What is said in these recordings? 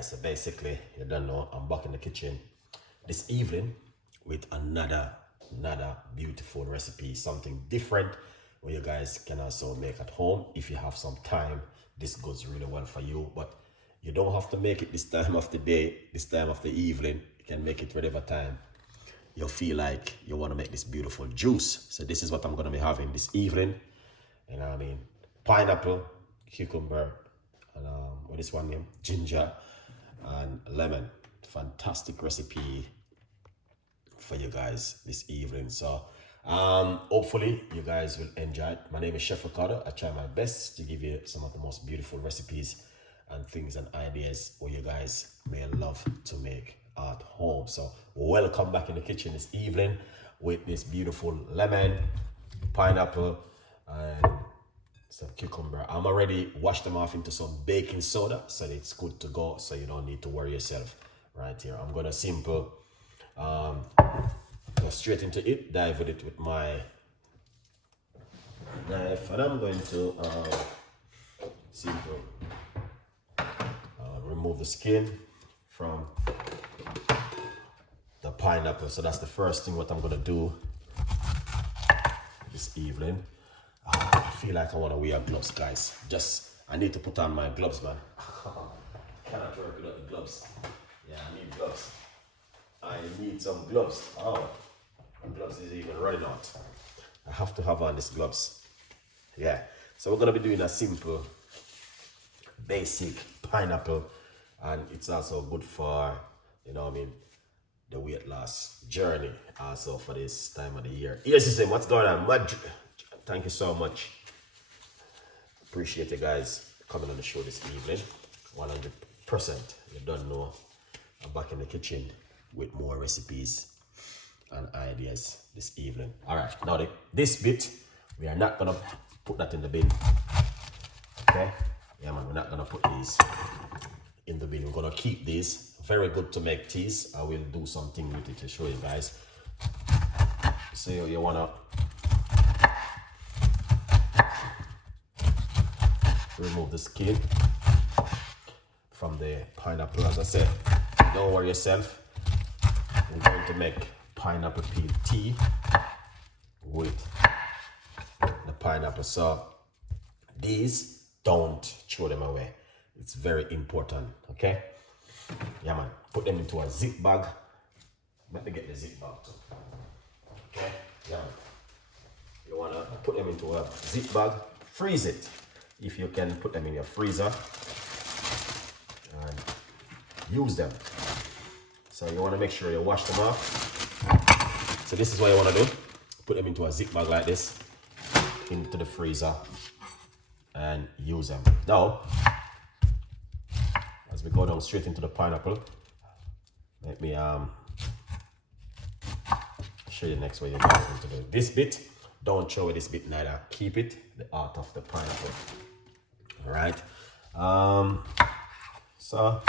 Alright, so basically, you don't know, I'm back in the kitchen this evening with another beautiful recipe, something different where you guys can also make at home. If you have some time, this goes really well for you, but you don't have to make it this time of the day, this time of the evening. You can make it whatever time you feel like you want to make this beautiful juice. So this is what I'm going to be having this evening. You know what I mean? Pineapple, cucumber, and what is one name? Ginger and lemon. Fantastic recipe for you guys this evening. So hopefully you guys will enjoy it. My name is Chef Ricardo. I try my best to give you some of the most beautiful recipes and things and ideas where you guys may love to make at home. So welcome back in the kitchen this evening with this beautiful lemon, pineapple, and some cucumber. I'm already washed them off into some baking soda, so it's good to go, so you don't need to worry yourself right here. I'm gonna simple go straight into it, dive with it with my knife, and I'm going to simple remove the skin from the pineapple. So that's the first thing what I'm gonna do this evening. I feel like I want to wear gloves, guys. I need to put on my gloves, man. Cannot work without the gloves. Yeah, I need gloves. I need some gloves. Oh, my gloves is even running out. I have to have on these gloves. Yeah, so we're gonna be doing a simple, basic pineapple, and it's also good for, you know what I mean, the weight loss journey. Also for this time of the year. Yes, system, what's going on? Thank you so much. Appreciate you guys coming on the show this evening. 100%. You don't know, I'm back in the kitchen with more recipes and ideas this evening. All right, now this bit, we are not gonna put that in the bin. Okay? Yeah, man, we're not gonna put these in the bin. We're gonna keep these. Very good to make teas. I will do something with it to show you guys. So you wanna remove the skin from the pineapple. As I said, don't worry yourself. We're going to make pineapple peel tea with the pineapple. So these, don't throw them away. It's very important, okay? Yeah, man. Put them into a zip bag. Let me get the zip bag too. Okay? Yeah, man. You want to put them into a zip bag. Freeze it. If you can, put them in your freezer and use them. So you want to make sure you wash them off. So this is what you want to do. Put them into a zip bag like this, into the freezer, and use them. Now, as we go down straight into the pineapple, let me show you next what you guys need to do. This bit, don't throw away this bit neither. Keep it, the art of the pineapple. All right. So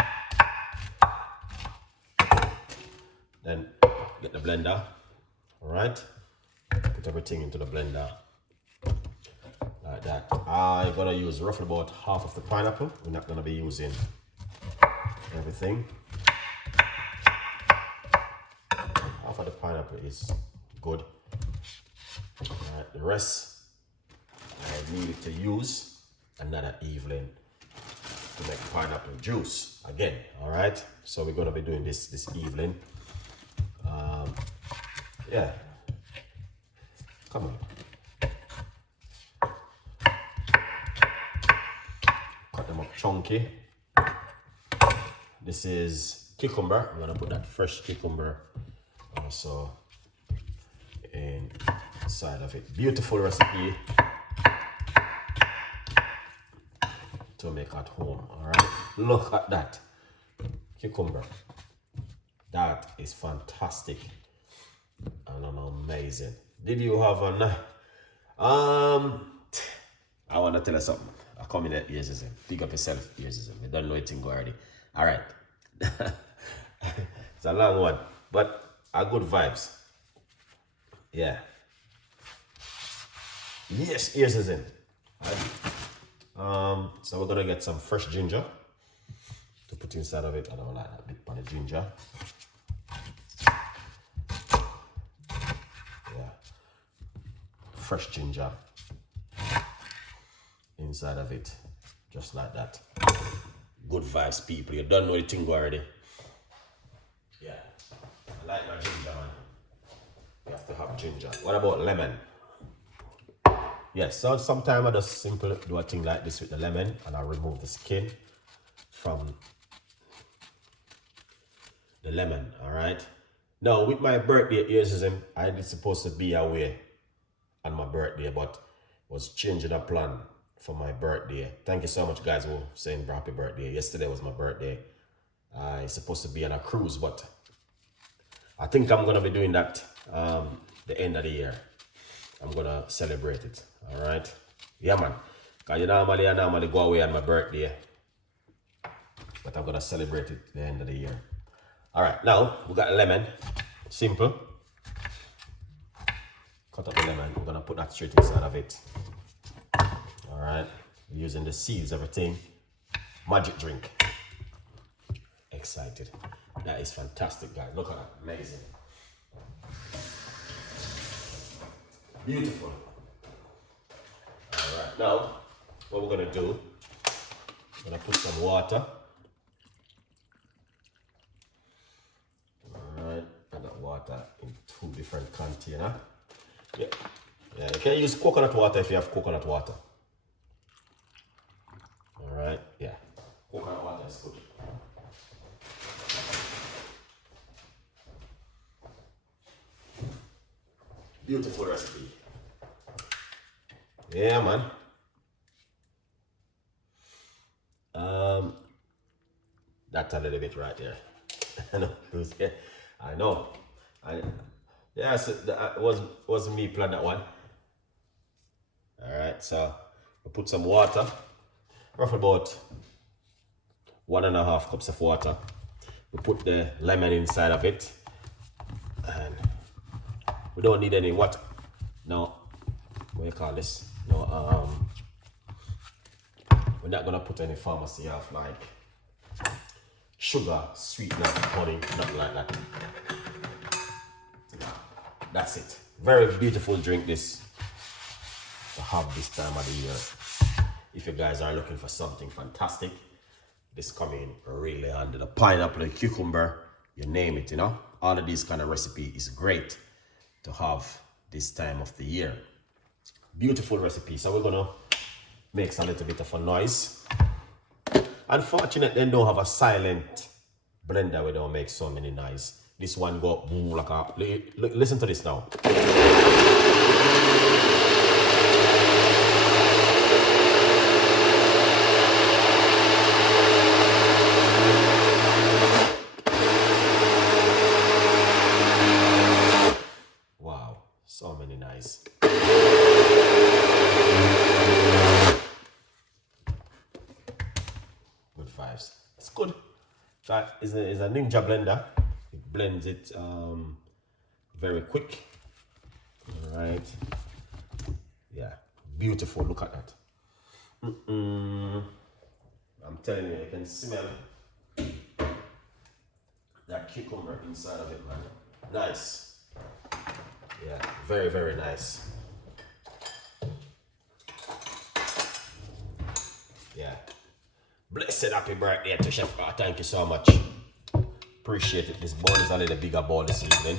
then get the blender. All right. Put everything into the blender like that. I'm gonna use roughly about half of the pineapple. We're not gonna be using everything. Half of the pineapple is good. All right, the rest I needed to use another evening to make pineapple juice again. All right, so we're gonna be doing this evening. Yeah, come on. Cut them up chunky. This is cucumber. I'm gonna put that fresh cucumber also inside of it. Beautiful recipe to make at home. All right, look at that cucumber. That is fantastic and amazing. Did you have an I want to tell you something. I come in at ears. Pick up yourself, ears. You don't know anything already. All right. It's a long one, but a good vibes. Yeah. Yes, ears is in. So we're gonna get some fresh ginger to put inside of it. I don't like that bit on the ginger. Yeah. Fresh ginger inside of it. Just like that. Good vibes, people. You don't know the thing already. Yeah. I like my ginger, man. You have to have ginger. What about lemon? Yes, so sometimes I just simply do a thing like this with the lemon and I remove the skin from the lemon, alright? Now, with my birthday earism, I was supposed to be away on my birthday, but was changing a plan for my birthday. Thank you so much, guys, for saying happy birthday. Yesterday was my birthday. I was supposed to be on a cruise, but I think I'm going to be doing that the end of the year. I'm going to celebrate it, alright? Yeah, man. Because I normally go away on my birthday, but I'm going to celebrate it the end of the year. Alright, now we got lemon. Simple. Cut up the lemon. We're going to put that straight inside of it. Alright, using the seeds, everything. Magic drink. Excited. That is fantastic, guys. Look at that. Amazing. Beautiful. Alright, now what we're going to do, we're going to put some water. Alright, I got water in 2 different containers. Yeah. Yeah, you can use coconut water if you have coconut water. Alright, yeah. Coconut water is good. Beautiful recipe. Yeah, man. That's a little bit right there. I know. Yeah, so that wasn't me plan that one. All right, so we put some water, roughly about 1.5 cups of water. We put the lemon inside of it, and we don't need any what? No, what do you call this? No, we're not gonna put any pharmacy of like sugar, sweetener, honey, nothing like that. That's it. Very beautiful drink this to have this time of the year. If you guys are looking for something fantastic, this come in really handy. The pineapple, the cucumber, you name it, you know. All of these kind of recipe is great to have this time of the year. Beautiful recipe. So we're gonna make a little bit of a noise. Unfortunately, they don't have a silent blender. We don't make so many noise. This one go boom like a. Listen to this now. Wow, so many nice. Good vibes. It's good. That is a Ninja blender. It blends it very quick. All right. Yeah, beautiful. Look at that. I'm telling you, you can smell that cucumber inside of it, man. Nice. Yeah, very, very nice. Yeah. Blessed happy birthday to Chef R. Thank you so much. Appreciate it. This bowl is a little bigger bowl this evening.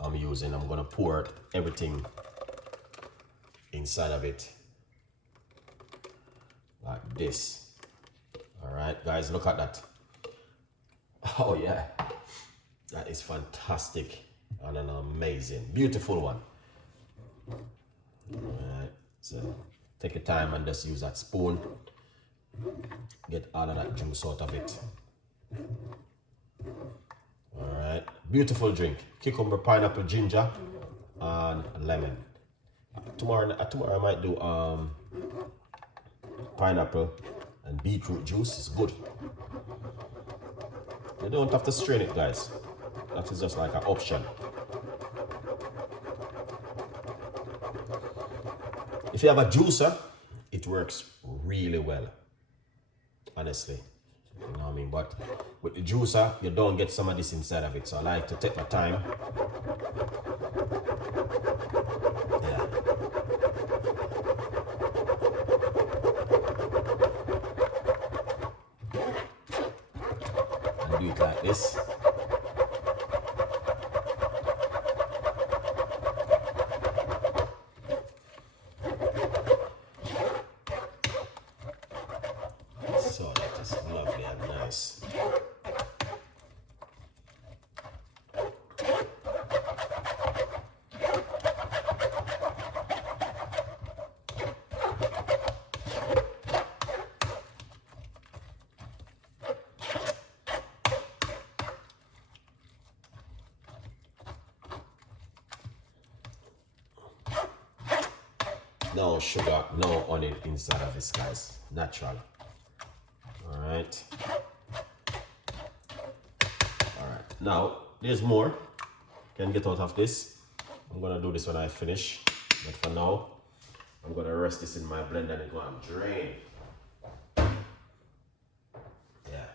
I'm gonna pour everything inside of it like this. All right, guys, look at that. Oh yeah, that is fantastic and an amazing, beautiful one. All right, so take your time and just use that spoon. Get all of that juice out of it. All right, beautiful drink. Cucumber, pineapple, ginger, and lemon. Tomorrow I might do pineapple and beetroot juice. It's good. You don't have to strain it, guys. That is just like an option. If you have a juicer, it works really well. Honestly, you know what I mean? mean? But with the juicer, you don't get some of this inside of it. So I like to take my time. Yeah. And do it like this. So that is lovely and nice. No sugar, no honey inside of this, guys. Natural. Alright. Alright. Now, there's more. Can get out of this. I'm gonna do this when I finish. But for now, I'm gonna rest this in my blender and go and drain. Yeah.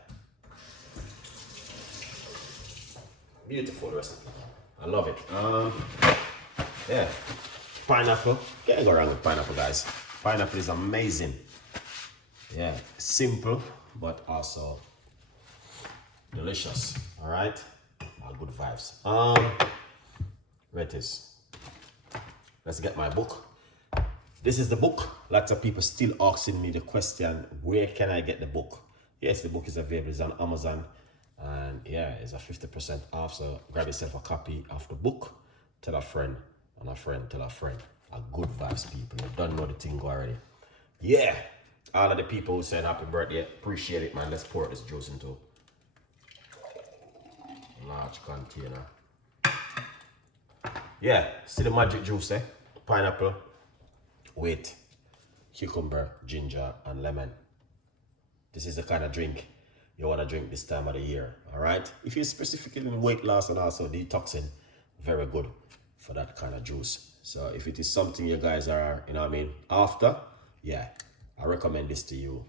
Beautiful recipe. I love it. Yeah. Pineapple. Can't go wrong with pineapple, guys. Pineapple is amazing. Yeah, simple, but also delicious. All right, good vibes. Where it is. Let's get my book. This is the book. Lots of people still asking me the question, where can I get the book? Yes, the book is available. It's on Amazon, and yeah, it's a 50% off. So grab yourself a copy of the book. Tell a friend, and a friend tell a friend. A good vibes, people. You don't know the thing already. Yeah. All of the people who said happy birthday, appreciate it, man. Let's pour this juice into a large container. Yeah, see the magic juice, eh? Pineapple with cucumber, ginger, and lemon. This is the kind of drink you want to drink this time of the year, all right? If you're specifically in weight loss and also detoxing, very good for that kind of juice. So if it is something you guys are, you know what I mean, after, yeah, I recommend this to you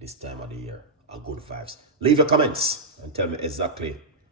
this time of the year. A good vibes. Leave your comments and tell me exactly